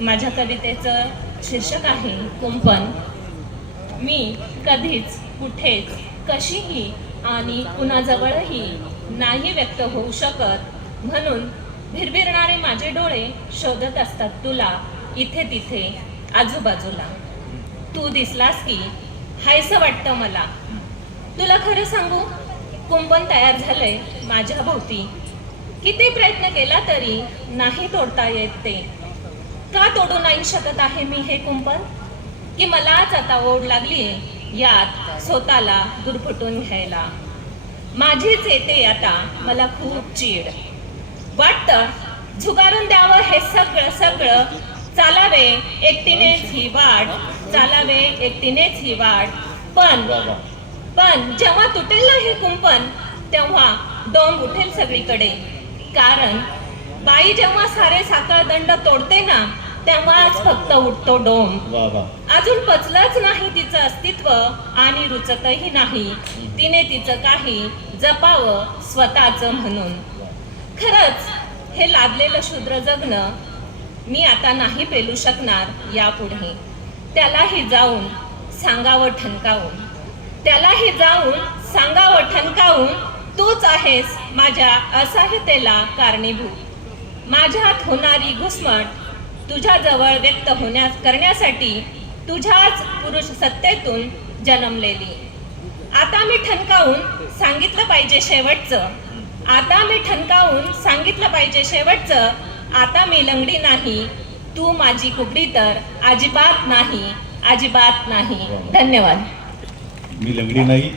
माझ्या कवितेचं शीर्षक आहे कुंपण. मी कधीच कुठेच कशीही आणि कुणाजवळही नाही व्यक्त होऊ शकत. म्हणून भिरभिरणारे माझे डोळे शोधत असतात तुला इथे तिथे आजूबाजूला. तू दिसलास की हायसं वाटतं मला. तुला खरं सांगू कुंपण तयार झालंय माझ्या भोवती किती प्रयत्न केला तरी नाही तोडता येत ते. का तोडू नाही शकत आहे मी हे कुंपण? की मलाच आता ओढ लागली यात स्वतःला दुर्फटून घ्यायला. माझीच येते आता मला खूप चीड. वाटत झुगारून द्यावं हे सगळं सगळं. चालावे एकटीनेच ही वाट चालावे एकटीनेच ही वाट. पण पण जेव्हा तुटेल ना हे कुंपण तेव्हा डोंग उठेल सगळीकडे. कारण बाई जेव्हा सारे साखळ दंड तोडते ना तेव्हाच फक्त उठतो वा अजून पचलंच नाही तिचं अस्तित्व आणि रुचतही नाही. तिने तिचं काही जपावं स्वतःचं म्हणून. खरंच हे लादलेलं शूद्र जगणं मी आता नाही पेलू शकणार यापुढे. त्यालाही जाऊन सांगावं ठणकावून. त्यालाही जाऊन सांगावं ठणकावून तूच आहेस माझ्या असहायतेला कारणीभूत. माझ्यात होणारी घुसमट तुझ्याजवळ व्यक्त होण्यास करण्यासाठी तुझ्याच पुरुष सत्तेतून जन्मलेली. आता मी ठणकावून सांगितलं पाहिजे शेवटचं. आता मी ठणकावून सांगितलं पाहिजे शेवटचं. आता मी लंगडी नाही. तू माझी कुबडी तर अजिबात नाही. अजिबात नाही. धन्यवाद. मी लंगडी नाही.